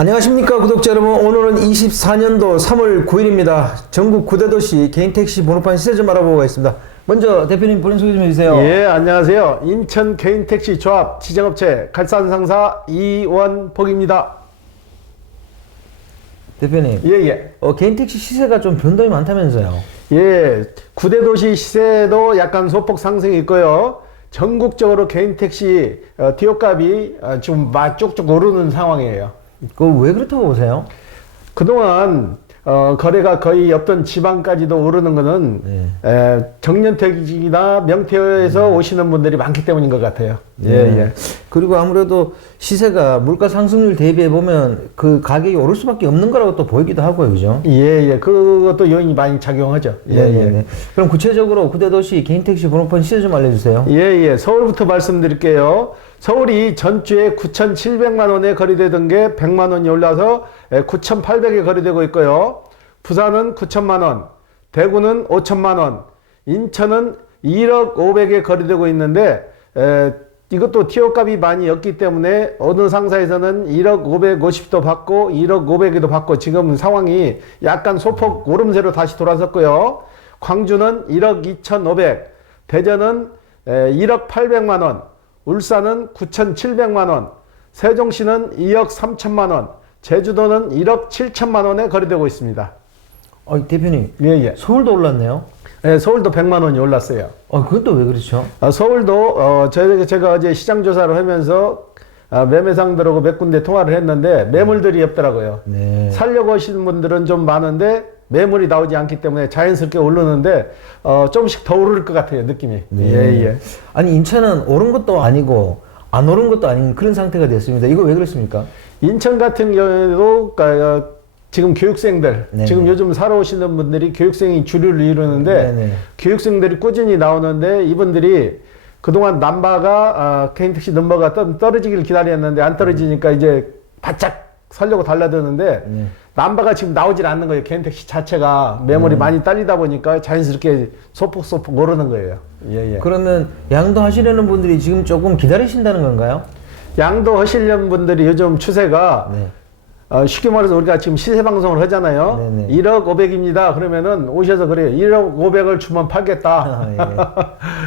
안녕하십니까 구독자 여러분. 오늘은 24년도 3월 9일입니다. 전국 9대 도시 개인택시 번호판 시세 좀 알아보고 가겠습니다. 먼저 대표님 본인 소개 좀 해주세요. 예, 안녕하세요. 인천 개인택시 조합 지정업체 갈산상사 이원복입니다. 대표님, 예. 개인택시 시세가 좀 변동이 많다면서요? 예, 9대 도시 시세도 약간 소폭 상승이 있고요. 전국적으로 개인택시 티오값이 지금 쭉쭉 오르는 상황이에요. 그거 왜 그렇다고 보세요? 그동안 거래가 거의 없던 지방까지도 오르는 거는 정년퇴직이나 명퇴에서 오시는 분들이 많기 때문인 것 같아요. 예. 그리고 아무래도 시세가 물가 상승률 대비해 보면 그 가격이 오를 수밖에 없는 거라고 또 보이기도 하고요, 그죠? 예. 그것도 요인이 많이 작용하죠. 예. 그럼 구체적으로 9대 도시 개인택시 번호판 시세 좀 알려주세요. 예. 서울부터 말씀드릴게요. 서울이 전주에 9,700만 원에 거래되던 게 100만 원이 올라서 9,800에 거래되고 있고요. 부산은 9천만 원, 대구는 5천만 원, 인천은 1억 500에 거래되고 있는데 이것도 티오값이 많이 였기 때문에 어느 상사에서는 1억 550도 받고 1억 500에도 받고 지금 상황이 약간 소폭 오름세로 다시 돌아섰고요. 광주는 1억 2,500, 대전은 1억 800만 원, 울산은 9,700만 원, 세종시는 2억 3천만 원, 제주도는 1억 7천만 원에 거래되고 있습니다. 대표님, 예. 서울도 올랐네요? 네, 서울도 100만 원이 올랐어요. 그것도 왜 그렇죠? 서울도 제가 어제 시장 조사를 하면서 매매상들하고 몇 군데 통화를 했는데 매물들이 없더라고요. 네. 살려고 하시는 분들은 좀 많은데 매물이 나오지 않기 때문에 자연스럽게 오르는데 조금씩 더 오를 것 같아요, 느낌이. 네. 예. 아니, 인천은 오른 것도 아니고 안 오른 것도 아닌 그런 상태가 됐습니다. 이거 왜 그렇습니까? 인천 같은 경우에도 지금 교육생들, 네네. 지금 요즘 살아오시는 분들이 교육생이 주류를 이루는데 네네. 교육생들이 꾸준히 나오는데 이분들이 그동안 남바가 개인택시 넘버가 떨어지기를 기다렸는데 안 떨어지니까 이제 바짝 살려고 달라드는데 남바가 지금 나오질 않는 거예요. 개인택시 자체가 매물이 많이 딸리다 보니까 자연스럽게 소폭 오르는 거예요. 예. 그러면 양도하시려는 분들이 지금 조금 기다리신다는 건가요? 양도하시려는 분들이 요즘 추세가 쉽게 말해서 우리가 지금 시세 방송을 하잖아요. 네네. 1억 500입니다. 그러면은 오셔서 그래요. 1억 500을 주면 팔겠다.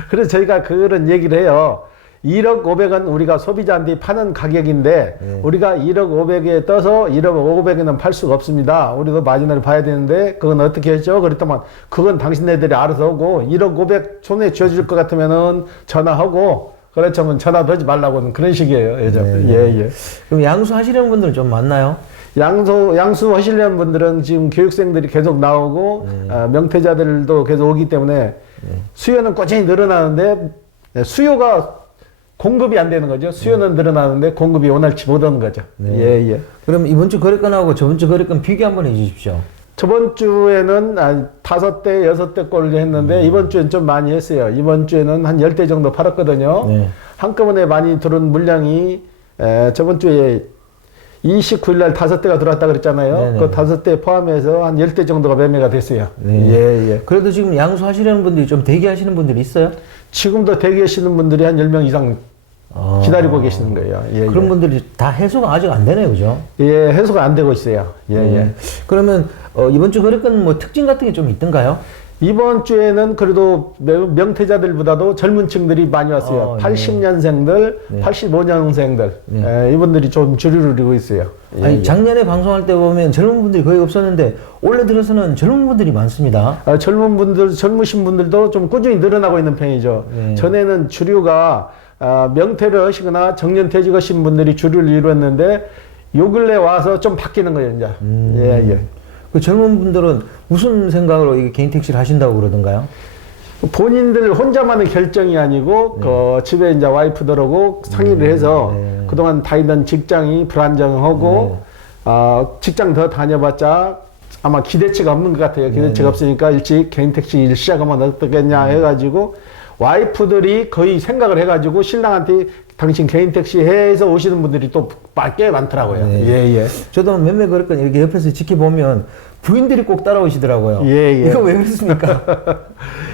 그래서 저희가 그런 얘기를 해요. 1억 500은 우리가 소비자한테 파는 가격인데 우리가 1억 500에 떠서 1억 500에는 팔 수가 없습니다. 우리도 마지노를 봐야 되는데 그건 어떻게 했죠? 그랬더만 그건 당신네들이 알아서 하고 1억 500 손에 쥐어줄 것 같으면은 전화하고 그렇다면 전화도 하지 말라고는 그런 식이에요. 예. 그럼 양수하시려는 분들은 좀 많나요? 양수 하시려는 분들은 지금 교육생들이 계속 나오고 명퇴자들도 계속 오기 때문에 수요는 꾸준히 늘어나는데 수요가 공급이 안 되는 거죠. 수요는 늘어나는데 공급이 원활치 못하는 거죠. 예. 그럼 이번 주 거래건하고 저번 주 거래건 비교 한번 해주십시오. 저번 주에는 5대, 6대 꼴을 했는데 이번 주엔 좀 많이 했어요. 이번 주에는 한 10대 정도 팔았거든요. 한꺼번에 많이 들어온 물량이 저번 주에 29일 날 5대가 들어왔다 그랬잖아요. 그 5대 포함해서 한 10대 정도가 매매가 됐어요. 예. 그래도 지금 양수하시려는 분들이 좀 대기하시는 분들이 있어요? 지금도 대기하시는 분들이 한 10명 이상 기다리고 계시는 거예요. 그런 분들이 다 해소가 아직 안 되네요, 그죠? 예, 해소가 안 되고 있어요. 예. 그러면 이번 주 거래건 뭐 특징 같은 게 좀 있던가요? 이번 주에는 그래도 명퇴자들보다도 젊은 층들이 많이 왔어요. 80년생들, 85년생들. 이분들이 좀 주류를 이루고 있어요. 아니, 작년에 방송할 때 보면 젊은 분들이 거의 없었는데 올해 들어서는 젊은 분들이 많습니다. 젊으신 분들도 좀 꾸준히 늘어나고 있는 편이죠. 전에는 주류가 명퇴를 하시거나 정년퇴직하신 분들이 주류를 이루었는데 요 근래 와서 좀 바뀌는 거예요, 이제. 예. 그 젊은 분들은 무슨 생각으로 이게 개인 택시를 하신다고 그러던가요? 본인들 혼자만의 결정이 아니고 집에 이제 와이프들하고 상의를 해서 그동안 다니던 직장이 불안정하고 직장 더 다녀봤자 아마 기대치가 없는 것 같아요. 기대치가 없으니까 일찍 개인 택시 일 시작하면 어떻겠냐 해가지고 와이프들이 거의 생각을 해가지고 신랑한테 당신 개인 택시 해서 오시는 분들이 또 꽤 많더라고요. 예. 저도 매매 거래건 이렇게 옆에서 지켜보면 부인들이 꼭 따라오시더라고요. 이거 왜 그렇습니까?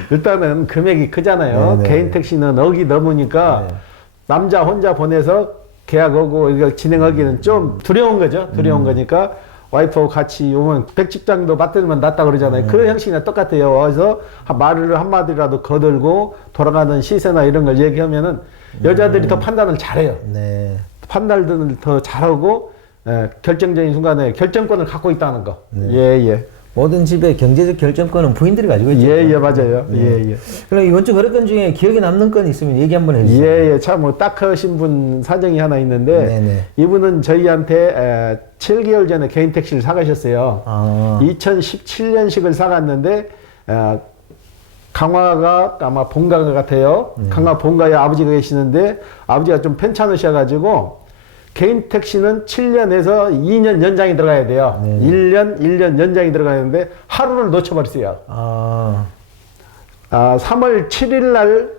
일단은 금액이 크잖아요. 개인 택시는 억이 넘으니까 남자 혼자 보내서 계약하고 이거 진행하기는 좀 두려운 거죠. 두려운 거니까 와이프하고 같이 오면 백직장도 맞들면 낫다 그러잖아요. 그런 형식이나 똑같아요. 와서 말을 한마디라도 거들고 돌아가는 시세나 이런 걸 얘기하면은 여자들이 더 판단을 잘해요. 네. 판단을 더 잘하고 결정적인 순간에 결정권을 갖고 있다는 거. 네. 예, 예. 모든 집의 경제적 결정권은 부인들이 가지고 있죠. 예, 예, 맞아요. 네. 예, 예. 그럼 이번 주 거래건 중에 기억에 남는 건 있으면 얘기 한번 해주세요. 예, 예. 참, 딱하신 분 사정이 하나 있는데, 네네. 이분은 저희한테 7개월 전에 개인 택시를 사가셨어요. 아. 2017년식을 사갔는데, 강화가 아마 본가 같아요. 강화 본가에 아버지가 계시는데, 아버지가 좀 편찮으셔가지고, 개인 택시는 7년에서 2년 연장이 들어가야 돼요. 1년 연장이 들어가는데, 하루를 놓쳐버렸어요. 아. 3월 7일 날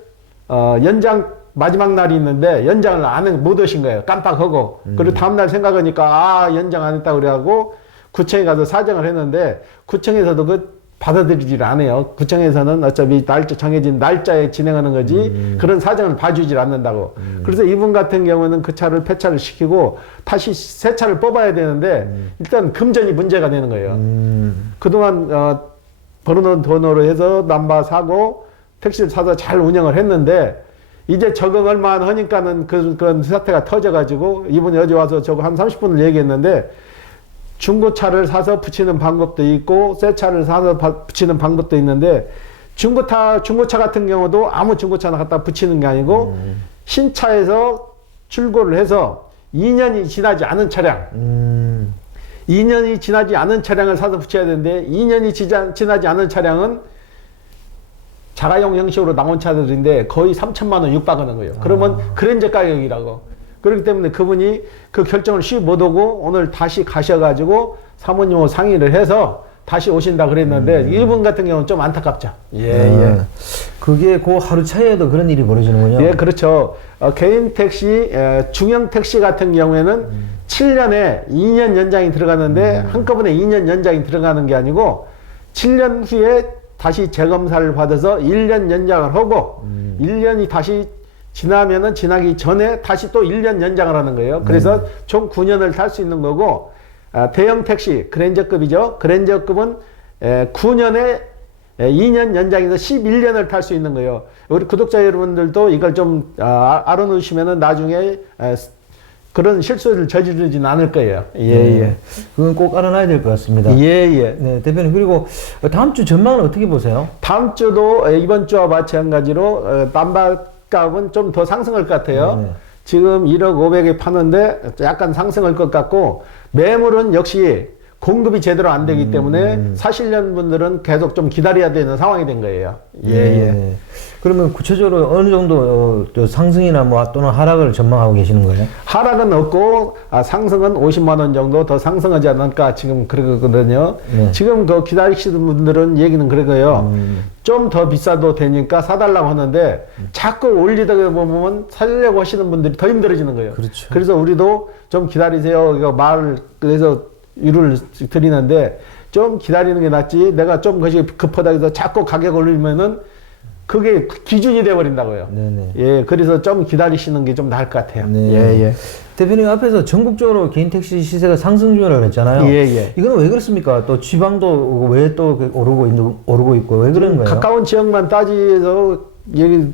연장 마지막 날이 있는데 연장을 못 하신 거예요. 깜빡하고. 그리고 다음날 생각하니까 연장 안 했다고 그래가지고 구청에 가서 사정을 했는데 구청에서도 받아들이질 않아요. 구청에서는 어차피 정해진 날짜에 진행하는 거지 그런 사정을 봐주질 않는다고. 그래서 이분 같은 경우는 그 차를 폐차를 시키고 다시 새 차를 뽑아야 되는데 일단 금전이 문제가 되는 거예요. 그동안 벌어놓은 돈으로 해서 남바 사고 택시를 사서 잘 운영을 했는데 이제 적응을만 하니까는 그런 사태가 터져가지고 이분이 어제 와서 저거 한 30분을 얘기했는데 중고차를 사서 붙이는 방법도 있고 새 차를 사서 붙이는 방법도 있는데 중고차 같은 경우도 아무 중고차나 갖다 붙이는 게 아니고 신차에서 출고를 해서 2년이 지나지 않은 차량 2년이 지나지 않은 차량을 사서 붙여야 되는데 2년이 지나지 않은 차량은 자가용 형식으로 나온 차들인데 거의 3천만 원 육박하는 거예요. 그러면 그랜저 가격이라고. 그렇기 때문에 그분이 그 결정을 쉬 못하고 오늘 다시 가셔가지고 사모님하고 상의를 해서 다시 오신다 그랬는데 이분 같은 경우는 좀 안타깝죠. 예. 그게 그 하루 차이에도 그런 일이 벌어지는군요. 예, 그렇죠. 개인 택시, 중형 택시 같은 경우에는 7년에 2년 연장이 들어가는데 한꺼번에 2년 연장이 들어가는 게 아니고 7년 후에 다시 재검사를 받아서 1년 연장을 하고 1년이 다시 지나면은 지나기 전에 다시 또 1년 연장을 하는 거예요. 그래서 총 9년을 탈 수 있는 거고 대형 택시 그랜저급이죠. 그랜저급은 9년에 2년 연장해서 11년을 탈 수 있는 거예요. 우리 구독자 여러분들도 이걸 좀 알아놓으시면은 나중에 그런 실수를 저지르진 않을 거예요. 예. 그건 꼭 알아놔야 될 것 같습니다. 예. 네, 대표님. 그리고 다음 주 전망은 어떻게 보세요? 다음 주도 이번 주와 마찬가지로 남바값은 좀 더 상승할 것 같아요. 지금 1억 500에 파는데 약간 상승할 것 같고 매물은 역시 공급이 제대로 안 되기 때문에 사시려는 분들은 계속 좀 기다려야 되는 상황이 된 거예요. 예. 그러면 구체적으로 어느 정도 상승이나 또는 하락을 전망하고 계시는 거예요? 하락은 없고 상승은 50만 원 정도 더 상승하지 않을까 지금 그러거든요. 지금 그 기다리시는 분들은 얘기는 그러고요. 좀 더 비싸도 되니까 사달라고 하는데 자꾸 올리다가 보면 사려고 하시는 분들이 더 힘들어지는 거예요. 그렇죠. 그래서 우리도 좀 기다리세요. 이거 그래서 유를 드리는데 좀 기다리는 게 낫지. 내가 좀 것이 급하다 해서 자꾸 가격 올리면은 그게 기준이 돼버린다고요. 예, 그래서 좀 기다리시는 게 좀 나을 것 같아요. 예. 대표님 앞에서 전국적으로 개인 택시 시세가 상승 중이라고 했잖아요. 예. 이거는 왜 그렇습니까? 또 지방도 왜 또 오르고 있고 왜 그런 거예요? 가까운 지역만 따지서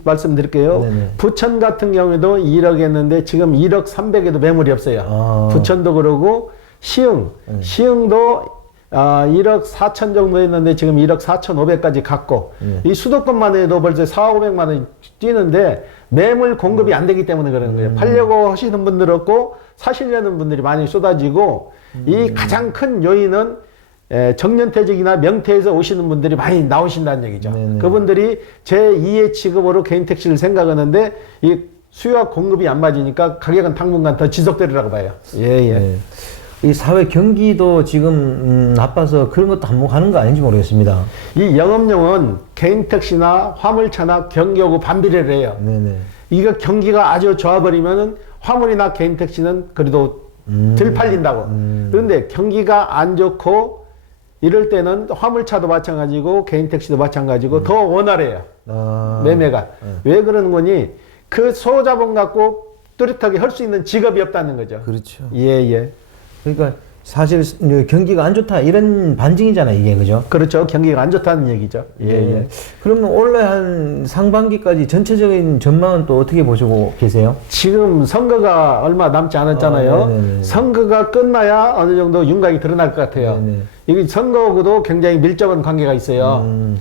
말씀드릴게요. 부천 같은 경우에도 1억 했는데 지금 1억 300에도 매물이 없어요. 부천도 그러고 시흥도 1억 4천 정도 했는데 지금 1억 4천 5백까지 갔고 이 수도권만 해도 벌써 4, 500만 원 뛰는데 매물 공급이 안 되기 때문에 그러는 거예요. 팔려고 하시는 분들 없고 사시려는 분들이 많이 쏟아지고 이 가장 큰 요인은 정년퇴직이나 명퇴에서 오시는 분들이 많이 나오신다는 얘기죠. 그분들이 제2의 직업으로 개인 택시를 생각하는데 이 수요와 공급이 안 맞으니까 가격은 당분간 더 지속되리라고 봐요. 예. 이 사회 경기도 지금 나빠서 그런 것도 한몫하는 거 아닌지 모르겠습니다. 이 영업용은 개인 택시나 화물차나 경기하고 반비례를 해요. 이거 경기가 아주 좋아버리면은 화물이나 개인 택시는 그래도 덜 팔린다고. 그런데 경기가 안 좋고 이럴 때는 화물차도 마찬가지고 개인 택시도 마찬가지고 더 원활해요. 매매가. 왜 그러는 거니? 그 소자본 갖고 뚜렷하게 할 수 있는 직업이 없다는 거죠. 그렇죠. 예, 예. 그러니까 사실 경기가 안 좋다 이런 반증이잖아요, 이게. 그죠? 그렇죠. 경기가 안 좋다는 얘기죠. 예, 예. 그러면 올해 한 상반기까지 전체적인 전망은 또 어떻게 보시고 계세요? 지금 선거가 얼마 남지 않았잖아요. 네네네. 선거가 끝나야 어느 정도 윤곽이 드러날 것 같아요. 네네. 이게 선거하고도 굉장히 밀접한 관계가 있어요.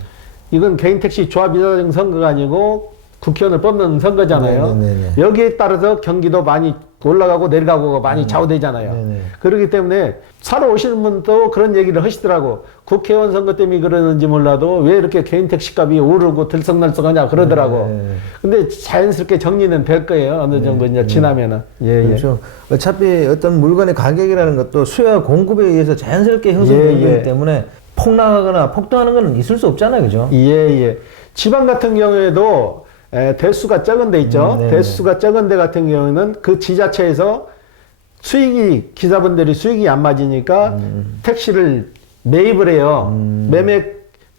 이건 개인 택시 조합이사장 선거가 아니고 국회의원을 뽑는 선거잖아요. 네네네. 여기에 따라서 경기도 많이 올라가고 내려가고 많이 좌우되잖아요. 네네. 그렇기 때문에 사러 오시는 분도 그런 얘기를 하시더라고. 국회의원 선거 때문에 그러는지 몰라도 왜 이렇게 개인 택시값이 오르고 들썩날썩하냐 그러더라고. 네. 근데 자연스럽게 정리는 될 거예요. 어느 정도 이제 지나면은. 예, 예. 그렇죠. 어차피 어떤 물건의 가격이라는 것도 수요와 공급에 의해서 자연스럽게 형성되기 예, 예. 때문에 폭락하거나 폭등하는 건 있을 수 없잖아요. 그죠? 예, 예. 지방 같은 경우에도 대수가 적은 데 있죠. 네네. 대수가 적은 데 같은 경우에는 그 지자체에서 기사분들이 수익이 안 맞으니까 택시를 매입을 해요. 매매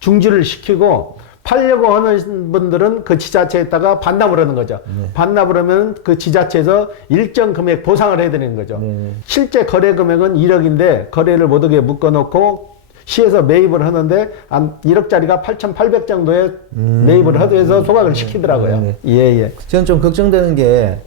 중지를 시키고 팔려고 하는 분들은 그 지자체에다가 반납을 하는 거죠. 반납을 하면 그 지자체에서 일정 금액 보상을 해드리는 거죠. 실제 거래 금액은 1억인데 거래를 못하게 묶어놓고 시에서 매입을 하는데 한 1억짜리가 8,800 정도에 매입을 해서 소각을 시키더라고요. 네. 예, 예. 저는 좀 걱정되는 게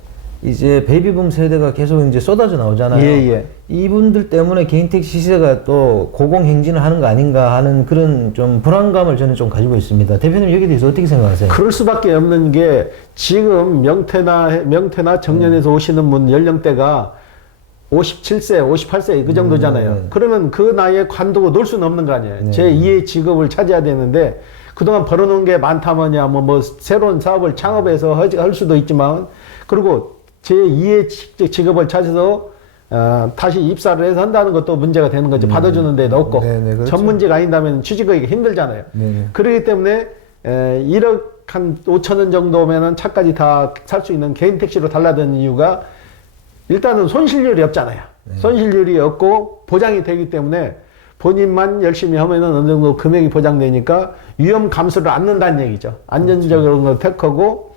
이제 베이비붐 세대가 계속 이제 쏟아져 나오잖아요. 예, 예. 이분들 때문에 개인 택시 시세가 또 고공행진을 하는 거 아닌가 하는 그런 좀 불안감을 저는 좀 가지고 있습니다. 대표님 여기에 대해서 어떻게 생각하세요? 그럴 수밖에 없는 게 지금 명태나 정년에서 오시는 분 연령대가 57세, 58세 그 정도잖아요. 그러면 그 나이에 관두고 놀 수는 없는 거 아니에요. 제2의 직업을 찾아야 되는데 그동안 벌어놓은 게 많다면야 뭐 새로운 사업을 창업해서 할 수도 있지만 그리고 제2의 직업을 찾아서 다시 입사를 해서 한다는 것도 문제가 되는 거죠. 받아주는 데도 없고 네네, 그렇죠. 전문직 아닌다면 취직하기가 힘들잖아요. 네네. 그렇기 때문에 1억 한 5천 원 정도면은 차까지 다 살 수 있는 개인 택시로 달라든 이유가 일단은 손실률이 없잖아요. 손실률이 없고 보장이 되기 때문에 본인만 열심히 하면은 어느 정도 금액이 보장되니까 위험 감수를 않는다는 얘기죠. 안전적으로 걸 택하고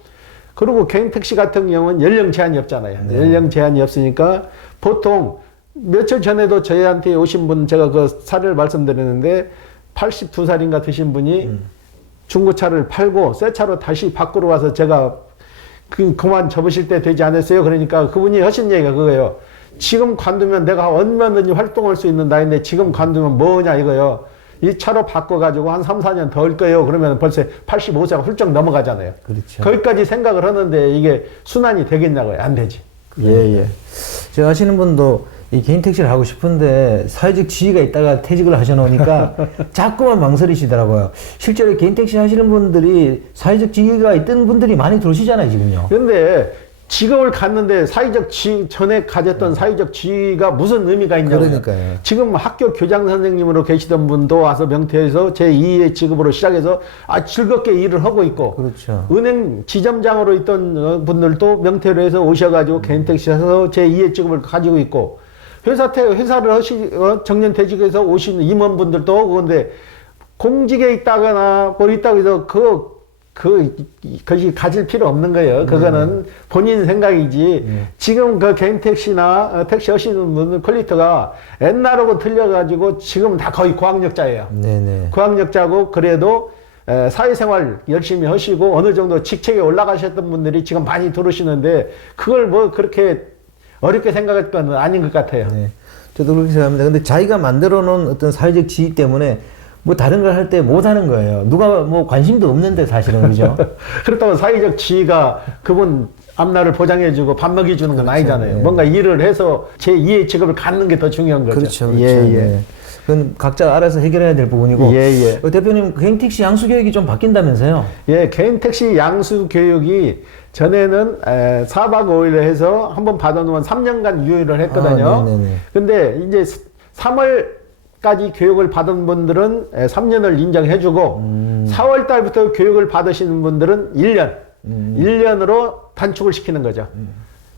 그리고 개인 택시 같은 경우는 연령 제한이 없잖아요. 연령 제한이 없으니까 보통 며칠 전에도 저희한테 오신 분 제가 그 사례를 말씀드렸는데 82살인가 드신 분이 중고차를 팔고 새 차로 다시 밖으로 와서 제가 그만 접으실 때 되지 않았어요? 그러니까 그분이 하신 얘기가 그거예요. 지금 관두면 내가 얼마든지 활동할 수 있는 나이인데 지금 관두면 뭐냐 이거요. 이 차로 바꿔가지고 한 3, 4년 더 할 거예요. 그러면 벌써 85세가 훌쩍 넘어가잖아요. 그렇죠. 거기까지 생각을 하는데 이게 순환이 되겠냐고요. 안 되지. 예, 예. 제가 아시는 분도 이 개인 택시를 하고 싶은데 사회적 지위가 있다가 퇴직을 하셔놓으니까 자꾸만 망설이시더라고요. 실제로 개인 택시 하시는 분들이 사회적 지위가 있던 분들이 많이 들어오시잖아요, 지금요. 근데 직업을 갖는데 전에 가졌던 사회적 지위가 무슨 의미가 있냐고요. 그러니까요. 지금 학교 교장 선생님으로 계시던 분도 와서 명태에서 제2의 직업으로 시작해서 즐겁게 일을 하고 있고. 그렇죠. 은행 지점장으로 있던 분들도 명태로 해서 오셔가지고 개인 택시 해서 제2의 직업을 가지고 있고. 회사를 정년 퇴직해서 오시는 임원분들도 그런데 공직에 있다거나 뭐 있다고 해서 그것이 가질 필요 없는 거예요. 그거는 본인 생각이지. 지금 그 개인 택시나 택시 하시는 분들 퀄리티가 옛날하고 틀려가지고 지금 다 거의 고학력자예요. 네네. 고학력자고 그래도 사회생활 열심히 하시고 어느 정도 직책에 올라가셨던 분들이 지금 많이 들어오시는데 그걸 뭐 그렇게 어렵게 생각할 건 아닌 것 같아요. 네. 저도 그렇게 생각합니다. 근데 자기가 만들어 놓은 어떤 사회적 지위 때문에 뭐 다른 걸 할 때 못 하는 거예요. 누가 뭐 관심도 없는데 사실은, 그죠? 그렇다고 사회적 지위가 그분 앞날을 보장해주고 밥 먹여주는 건 아니잖아요. 네. 뭔가 일을 해서 제2의 직업을 갖는 게 더 중요한 거죠. 그렇죠. 그렇죠. 예, 예. 네. 그건 각자 알아서 해결해야 될 부분이고. 예, 예. 대표님, 개인 택시 양수 교육이 좀 바뀐다면서요? 예, 개인 택시 양수 교육이 전에는 4박 5일을 해서 한번 받아놓으면 3년간 유예를 했거든요. 네네네. 근데 이제 3월까지 교육을 받은 분들은 3년을 인정해주고 4월 달부터 교육을 받으시는 분들은 1년, 1년으로 단축을 시키는 거죠.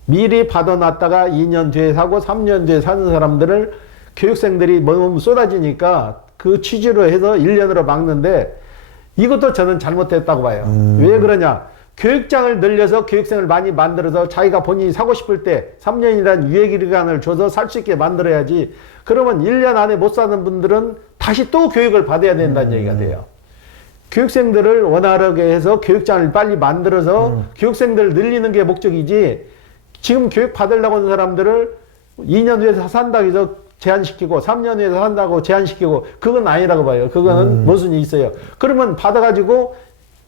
미리 받아놨다가 2년 뒤에 사고 3년 뒤에 사는 사람들을 교육생들이 너무 쏟아지니까 그 취지로 해서 1년으로 막는데 이것도 저는 잘못됐다고 봐요. 왜 그러냐? 교육장을 늘려서 교육생을 많이 만들어서 자기가 본인이 사고 싶을 때 3년이라는 유예기간을 줘서 살 수 있게 만들어야지. 그러면 1년 안에 못 사는 분들은 다시 또 교육을 받아야 된다는 얘기가 돼요. 교육생들을 원활하게 해서 교육장을 빨리 만들어서 교육생들을 늘리는 게 목적이지, 지금 교육 받으려고 하는 사람들을 2년 후에 산다고 해서 제한시키고 3년 후에 산다고 제한시키고, 그건 아니라고 봐요. 그거는 모순이 있어요. 그러면 받아가지고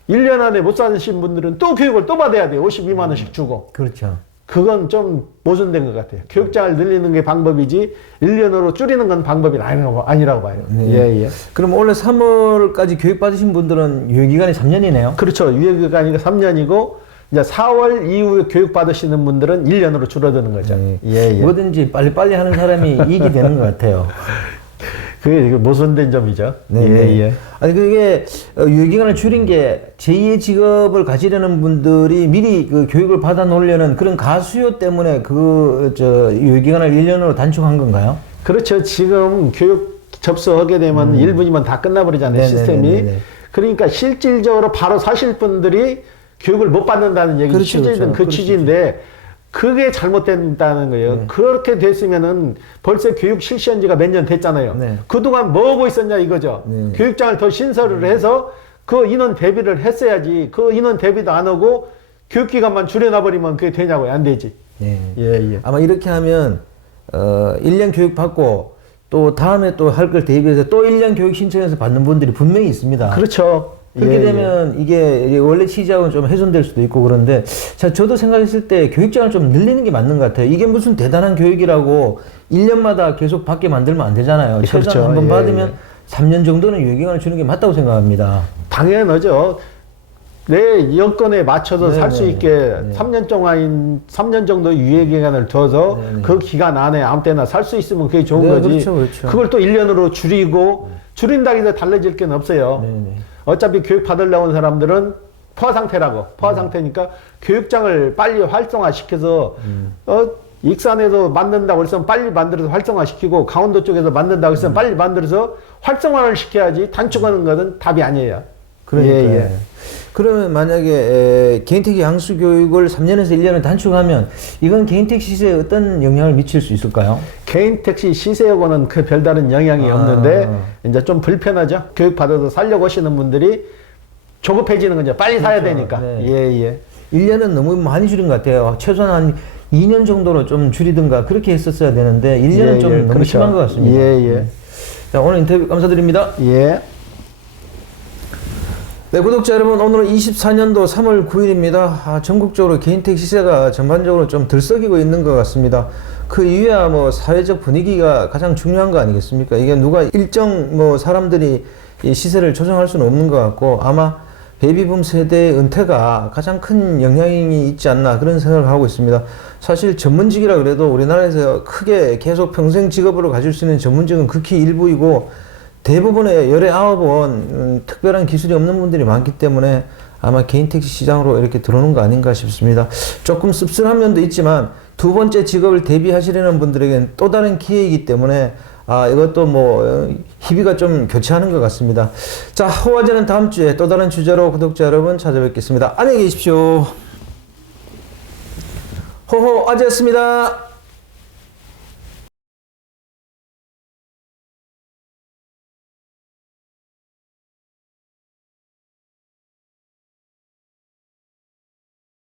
1년 안에 못 사신 분들은 또 교육을 또 받아야 돼요. 52만 원씩 주고. 그렇죠. 그건 좀 모순된 것 같아요. 교육장을 늘리는 게 방법이지 1년으로 줄이는 건 방법이 아니라고 봐요. 네. 예, 예. 그럼 원래 3월까지 교육 받으신 분들은 유예기간이 3년이네요. 그렇죠. 유예기간이 3년이고 이제 4월 이후에 교육 받으시는 분들은 1년으로 줄어드는 거죠. 네. 예, 예. 뭐든지 빨리빨리 하는 사람이 이익이 되는 것 같아요. 그게 모순된 점이죠. 네, 예, 네. 예. 아니 그게 유예기간을 줄인 게 제2의 직업을 가지려는 분들이 미리 그 교육을 받아 놓으려는 그런 가수요 때문에 유예기간을 1년으로 단축한 건가요? 그렇죠. 지금 교육 접수하게 되면 1분이면 다 끝나버리잖아요. 네네네네네. 시스템이. 그러니까 실질적으로 바로 사실 분들이 교육을 못 받는다는 얘기, 그렇죠, 취지는 그렇죠. 그 취지인데, 그게 잘못된다는 거예요. 그렇게 됐으면은 벌써 교육 실시한 지가 몇 년 됐잖아요. 네. 그동안 뭐 하고 있었냐 이거죠. 네. 교육장을 더 신설을 해서 그 인원 대비를 했어야지. 그 인원 대비도 안 하고 교육기간만 줄여놔버리면 그게 되냐고요. 안 되지. 네. 예, 예. 아마 이렇게 하면 1년 교육 받고 또 다음에 또 할 걸 대비해서 또 1년 교육 신청해서 받는 분들이 분명히 있습니다. 그렇죠. 그렇게 예, 되면 이게 원래 취지하고는 좀 훼손될 수도 있고 그런데, 자, 저도 생각했을 때 교육장을 좀 늘리는 게 맞는 것 같아요. 이게 무슨 대단한 교육이라고 1년마다 계속 받게 만들면 안 되잖아요. 최소한 그렇죠. 한번 예, 받으면 예. 3년 정도는 유예기간을 주는 게 맞다고 생각합니다. 당연하죠. 내 여건에 맞춰서 살 수 네네. 있게 네. 3년 정도 유예 기간을 둬서 네네. 그 기간 안에 아무 때나 살 수 있으면 그게 좋은 네, 거지. 그렇죠, 그렇죠. 그걸 또 1년으로 줄이고, 줄인다고 해서 달라질 게 없어요. 네네. 어차피 교육 받으려고 하는 사람들은 포화 상태라고. 포화 상태니까 교육장을 빨리 활성화시켜서 익산에서 만든다고 해서 빨리 만들어서 활성화시키고, 강원도 쪽에서 만든다고 해서 빨리 만들어서 활성화를 시켜야지 단축하는 것은 답이 아니에요. 그러니까. 예, 예. 그러면 만약에 개인택시 양수 교육을 3년에서 1년을 단축하면 이건 개인택시 시세에 어떤 영향을 미칠 수 있을까요? 개인 택시 시세하고는 그 별다른 영향이 없는데, 이제 좀 불편하죠. 교육 받아서 살려고 하시는 분들이 조급해지는 거죠. 빨리 사야 그렇죠. 되니까. 네. 예, 예. 1년은 너무 많이 줄인 것 같아요. 최소한 한 2년 정도로 좀 줄이든가 그렇게 했었어야 되는데 1년은 예, 좀 예. 너무 그렇죠. 심한 것 같습니다. 예, 예. 자, 오늘 인터뷰 감사드립니다. 예. 네, 구독자 여러분, 오늘은 24년도 3월 9일입니다. 전국적으로 개인택시 시세가 전반적으로 좀 들썩이고 있는 것 같습니다. 그 이유야 뭐 사회적 분위기가 가장 중요한 거 아니겠습니까? 이게 누가 일정 뭐 사람들이 이 시세를 조정할 수는 없는 것 같고, 아마 베이비붐 세대의 은퇴가 가장 큰 영향이 있지 않나 그런 생각을 하고 있습니다. 사실 전문직이라 그래도 우리나라에서 크게 계속 평생 직업으로 가질 수 있는 전문직은 극히 일부이고, 대부분의 19원 특별한 기술이 없는 분들이 많기 때문에 아마 개인택시 시장으로 이렇게 들어오는 거 아닌가 싶습니다. 조금 씁쓸한 면도 있지만 두 번째 직업을 대비하시려는 분들에게는 또 다른 기회이기 때문에 이것도 뭐 희비가 좀 교차하는 것 같습니다. 자, 호화제는 다음 주에 또 다른 주제로 구독자 여러분 찾아뵙겠습니다. 안녕히 계십시오. 호호아제였습니다.